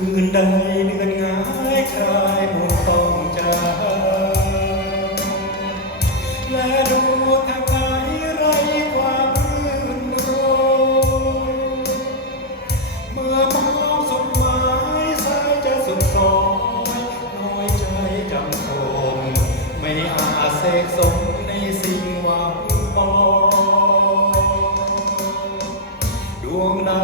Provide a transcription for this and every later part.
คืนใดเดือนงายคลายหมดต้องจาและดูทางไหนไรความรื่นรมเมื่อมองสุดหมายสายจะสุดซอยน้อยใจจำทนไม่อาจเสกสมในสิ่งหวังปองดวงดา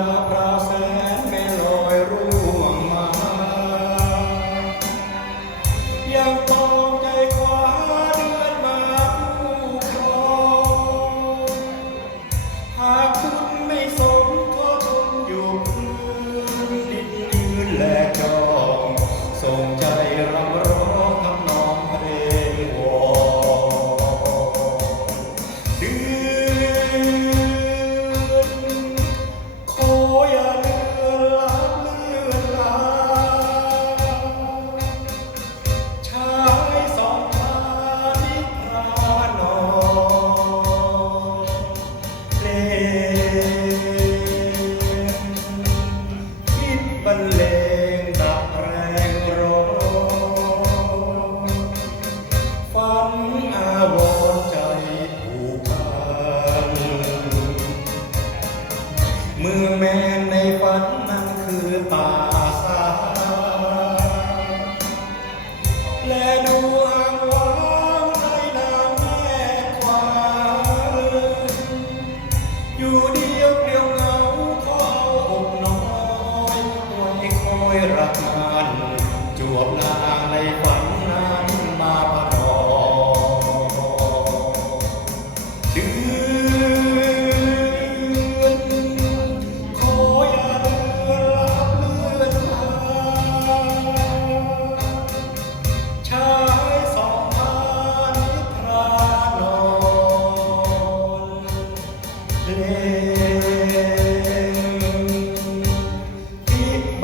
เมืองแมนในฝันมันคือตา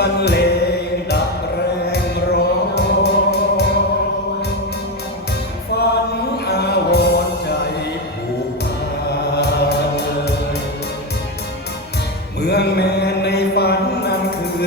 บรรเลงดับแรงร้องฝันอาวรใจผูกพันเมืองแม่ในฝันนั้นคือ